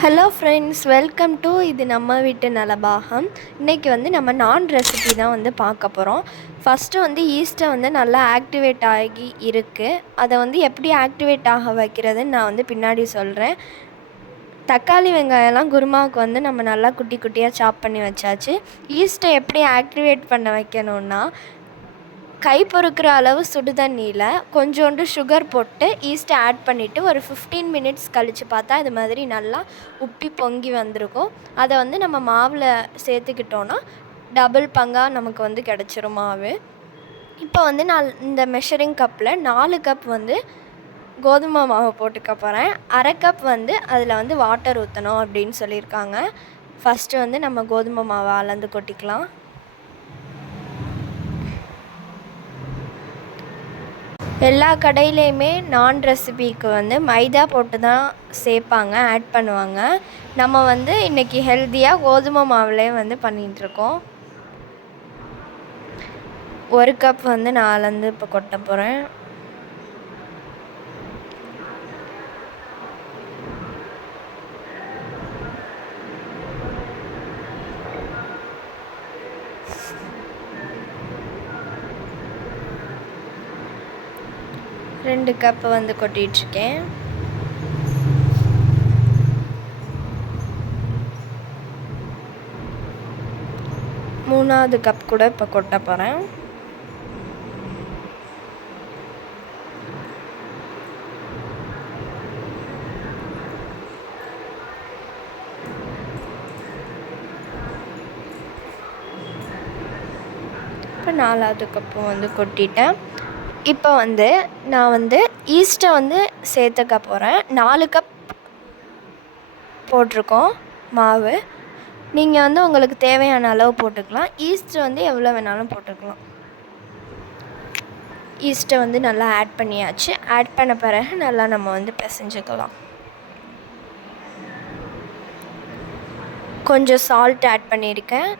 Hello friends, welcome to இது நம்ம வீட்டு நலபாகம். இன்றைக்கி நம்ம நான் ரெசிபி தான் பார்க்க போகிறோம். ஃபஸ்ட்டு ஈஸ்ட்டை நல்லா ஆக்டிவேட் ஆகி இருக்குது. அதை எப்படி ஆக்டிவேட் ஆக வைக்கிறதுன்னு நான் பின்னாடி சொல்கிறேன். தக்காளி வெங்காயம்லாம் குருமாவுக்கு நம்ம நல்லா குட்டி குட்டியாக சாப் பண்ணி வச்சாச்சு. ஈஸ்ட்டை எப்படி ஆக்டிவேட் பண்ண வைக்கணுன்னா, கை பொறுக்கிற அளவு சுடு தண்ணியில் கொஞ்சோண்டு சுகர் போட்டு ஈஸ்ட்டை ஆட் பண்ணிவிட்டு ஒரு 15 மினிட்ஸ் கழித்து பார்த்தா இது மாதிரி நல்லா உப்பி பொங்கி வந்திருக்கும். அதை நம்ம மாவில் சேர்த்துக்கிட்டோன்னா டபுள் பங்காக நமக்கு கிடச்சிரும் மாவு. இப்போ நான் இந்த மெஷரிங் கப்பில் 4 கப் கோதுமை மாவு போட்டுக்க போகிறேன். அரை கப் அதில் வாட்டர் ஊற்றணும் அப்படின்னு சொல்லியிருக்காங்க. ஃபஸ்ட்டு நம்ம கோதுமை மாவை அளந்து கொட்டிக்கலாம். எல்லா கடையிலையுமே நான் ரெசிபிக்கு மைதா போட்டு தான் சேர்ப்பாங்க, ஆட் பண்ணுவாங்க. நம்ம இன்றைக்கி ஹெல்த்தியாக கோதுமை மாவுலேயே பண்ணிகிட்ருக்கோம். 1 கப் நான் அளந்து இப்போ கொட்ட போகிறேன். ரெண்டு கப்பு கொட்டிகிட்ருக்கேன். மூணாவது கப் கூட இப்போ கொட்ட போகிறேன். இப்போ 4வது கப்பு கொட்டிட்டேன். இப்போ நான் ஈஸ்ட்டை சேர்த்துக்க போகிறேன். 4 கப் போட்டிருக்கோம் மாவு. நீங்கள் உங்களுக்கு தேவையான அளவு போட்டுக்கலாம். ஈஸ்ட்டு எவ்வளோ வேணாலும் போட்டுக்கலாம். ஈஸ்ட்டை நல்லா ஆட் பண்ணியாச்சு. ஆட் பண்ண பிறகு நல்லா நம்ம பிசைஞ்சுக்கலாம். கொஞ்சம் சால்ட் ஆட் பண்ணியிருக்கேன்.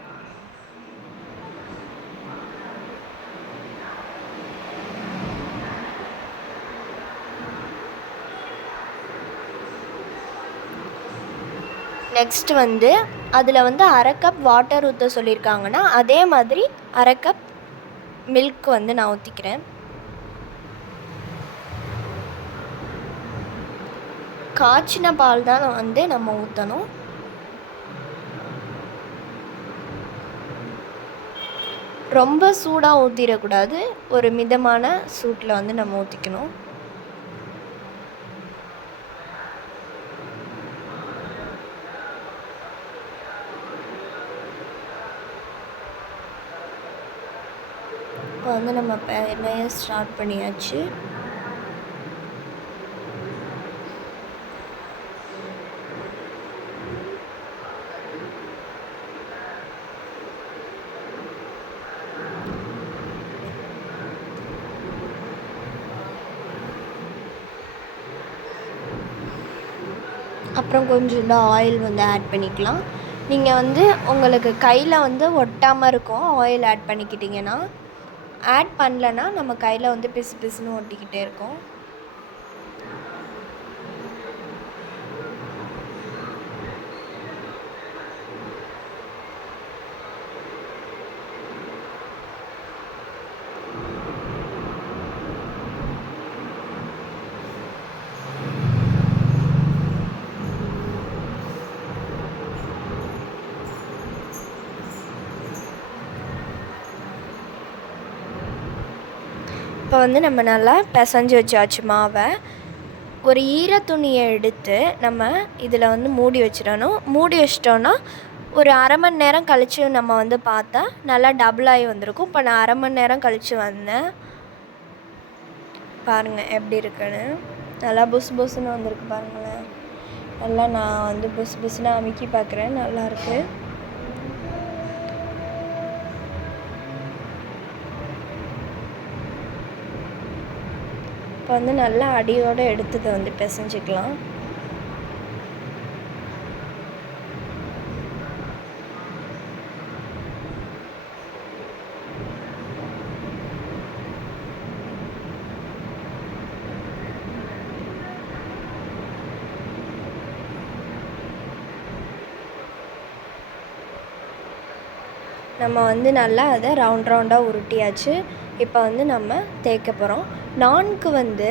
நெக்ஸ்ட் அதில் அரை கப் வாட்டர் ஊற்ற சொல்லியிருக்காங்கன்னா அதே மாதிரி அரை கப் மில்க் நான் ஊற்றிக்கிறேன். காய்ச்சின பால் தான் நம்ம ஊற்றணும். ரொம்ப சூடாக ஊற்றிடக்கூடாது. ஒரு மிதமான சூட்டில் நம்ம ஊற்றிக்கணும். இப்போ நம்ம பெரிய ஸ்டார்ட் பண்ணியாச்சு. அப்புறம் கொஞ்சம் ஆயில் ஆட் பண்ணிக்கலாம். நீங்கள் உங்களுக்கு கையில் ஒட்டாமல் இருக்கும் ஆயில் ஆட் பண்ணிக்கிட்டிங்கன்னா. ஆட் பண்ணலன்னா நம்ம கையில் பிசு பிசுன்னு ஒட்டிக்கிட்டே இருக்கும். இப்போ நம்ம நல்லா பிசைஞ்சு வச்சாச்சு மாவை. ஒரு ஈர துணியை எடுத்து நம்ம இதில் மூடி வச்சிடணும். மூடி வச்சிட்டோன்னா ஒரு அரை மணி நேரம் கழித்து நம்ம பார்த்தா நல்லா டபுள் ஆகி வந்திருக்கும். இப்போ நான் அரை மணி நேரம் கழித்து வந்தேன். பாருங்கள் எப்படி இருக்குன்னு. நல்லா புசு புசுன்னு வந்திருக்கு பாருங்களேன். நல்லா நான் புசு புசுன்னு அமுக்கி பார்க்குறேன். நல்லாயிருக்கு. இப்போ நல்லா அடியோடு எடுத்து பிசைஞ்சிக்கலாம். நம்ம வந்து நல்லா அதை ரவுண்டாக உருட்டியாச்சு. இப்போ வந்து நம்ம தேய்க்க போகிறோம். நான்க்கு வந்து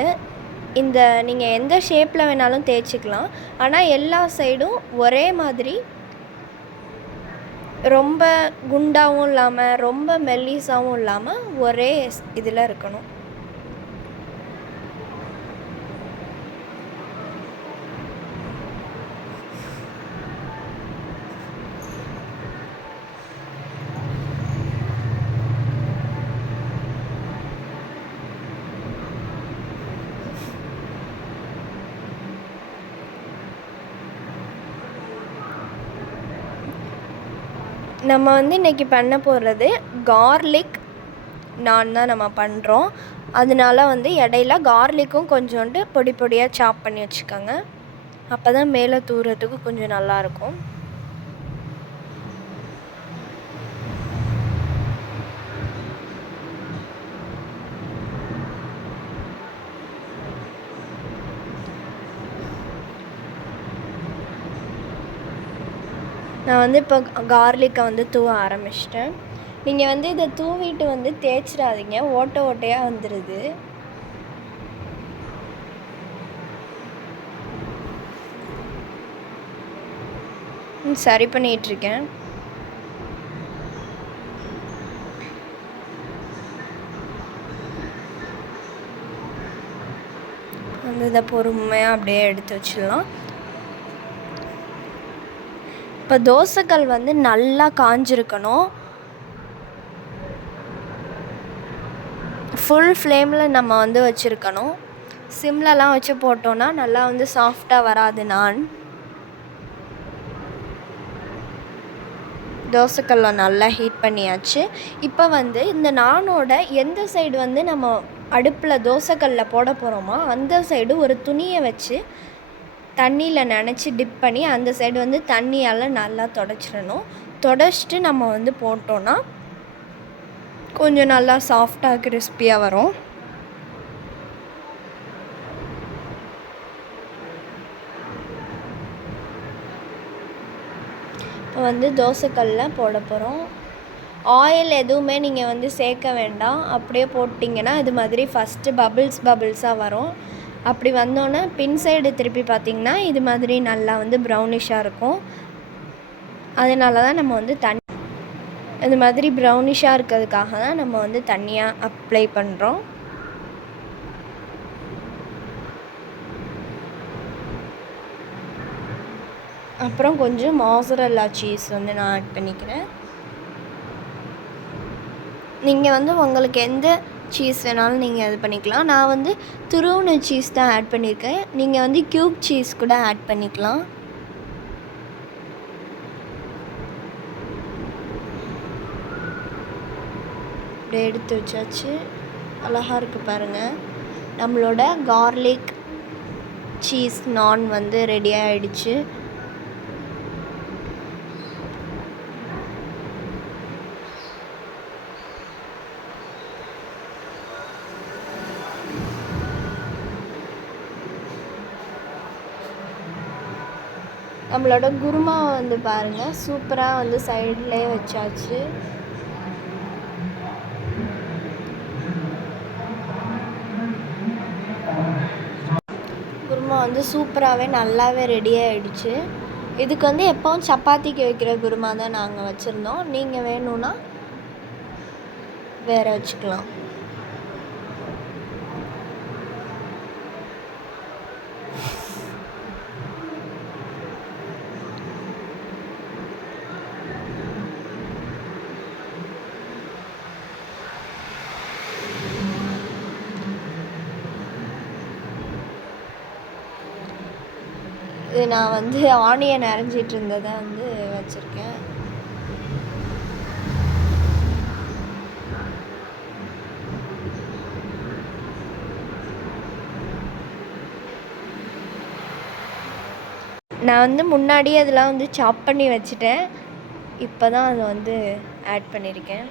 இந்த நீங்கள் எந்த ஷேப்பில் வேணாலும் தேய்ச்சிக்கலாம். ஆனால் எல்லா சைடும் ஒரே மாதிரி ரொம்ப குண்டாகவும் இல்லாமல் ரொம்ப மெல்லிசாவும் இல்லாமல் ஒரே இதில் இருக்கணும். நம்ம வந்து இன்றைக்கி பண்ண போகிறது கார்லிக் நான் தான் நம்ம பண்ணுறோம். அதனால வந்து இடையில கார்லிக்கும் கொஞ்சோண்டு பொடி பொடியாக சாப் பண்ணி வச்சுக்கோங்க. அப்போ தான் மேலே தூறதுக்கு கொஞ்சம் நல்லாயிருக்கும். நான் வந்து இப்போ கார்லிக்கை வந்து தூவ ஆரம்பிச்சிட்டேன். நீங்கள் வந்து இதை தூவிட்டு வந்து தேய்ச்சிடாதீங்க, ஓட்டை ஓட்டையாக வந்துடுது. சரி பண்ணிகிட்ருக்கேன். வந்து இதை பொறுமையாக அப்படியே எடுத்து வச்சிடலாம். இப்போ தோசைக்கல் வந்து நல்லா காஞ்சிருக்கணும். ஃபுல் ஃப்ளேமில் நம்ம வந்து வச்சுருக்கணும். சிம்லலாம் வச்சு போட்டோன்னா நல்லா வந்து சாஃப்டாக வராது. நான் தோசைக்கல்லை நல்லா ஹீட் பண்ணியாச்சு. இப்போ வந்து இந்த நானோட எந்த சைடு வந்து நம்ம அடுப்பில் தோசைக்கல்லில் போட போகிறோமோ அந்த சைடு ஒரு துணியை வச்சு தண்ணியில் நனைச்சி டிப் பண்ணி அந்த சைடு வந்து தண்ணியால் நல்லா தொடச்சிடணும். தொடச்சிட்டு நம்ம வந்து போட்டோன்னா கொஞ்சம் நல்லா சாஃப்டாக கிறிஸ்பியாக வரும். இப்போ வந்து தோசைக்கல்லில் போட போகிறோம். ஆயில் எதுவுமே நீங்கள் வந்து சேர்க்க வேண்டாம். அப்படியே போட்டிங்கன்னா இது மாதிரி ஃபஸ்ட்டு பபிள்ஸாக வரும். அப்படி வந்தோன்னே பின் சைடு திருப்பி பார்த்திங்கன்னா இது மாதிரி நல்லா வந்து ப்ரௌனிஷாக இருக்கும். அதனால தான் நம்ம வந்து இது மாதிரி ப்ரௌனிஷாக இருக்கிறதுக்காக தான் நம்ம வந்து தண்ணியாக அப்ளை பண்ணுறோம். அப்புறம் கொஞ்சம் மொசரல்லா சீஸ் வந்து நான் ஆட் பண்ணிக்கிறேன். நீங்கள் வந்து உங்களுக்கு எந்த சீஸ் வேணாலும் நீங்கள் இது பண்ணிக்கலாம். நான் வந்து துருவின சீஸ் தான் ஆட் பண்ணியிருக்கேன். நீங்கள் வந்து க்யூப் சீஸ் கூட ஆட் பண்ணிக்கலாம். அப்படியே எடுத்து வச்சாச்சு. அழகாக இருக்குது பாருங்கள். நம்மளோட கார்லிக் சீஸ் நான் வந்து ரெடி ஆகிடுச்சு. நம்மளோட குருமாவை வந்து பாருங்கள், சூப்பராக வந்து சைட்லேயே வச்சாச்சு. குருமா வந்து சூப்பராகவே நல்லாவே ரெடி ஆகிடுச்சு. இதுக்கு வந்து எப்போவும் சப்பாத்திக்கு வைக்கிற குருமா தான் நாங்கள் வச்சுருந்தோம். நீங்கள் வேணும்னா வேறு வச்சுக்கலாம். இது நான் வந்து ஆனியன் அரைஞ்சிட்டு இருந்ததை வந்து வச்சுருக்கேன். நான் வந்து முன்னாடியே அதெல்லாம் வந்து சாப் பண்ணி வச்சுட்டேன். இப்போ தான் அதை வந்து ஆட் பண்ணியிருக்கேன்.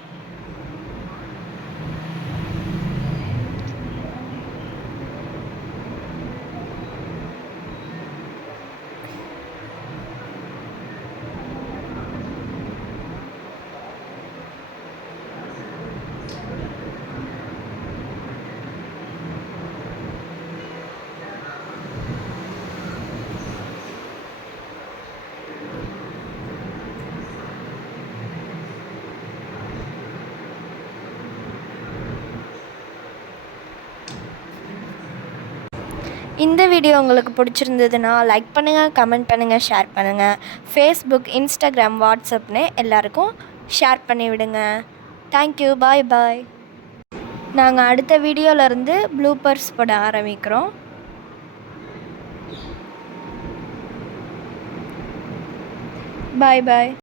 இந்த வீடியோ உங்களுக்கு பிடிச்சிருந்ததுன்னா லைக் பண்ணுங்கள், கமெண்ட் பண்ணுங்கள், ஷேர் பண்ணுங்கள். ஃபேஸ்புக், இன்ஸ்டாகிராம், வாட்ஸ்அப்னு எல்லாருக்கும் ஷேர் பண்ணி விடுங்க. தேங்க்யூ. பாய் பாய். நாங்கள் அடுத்த வீடியோவிலேருந்து ப்ளூப்பர்ஸ் போட ஆரம்பிக்கிறோம். பாய் பாய்.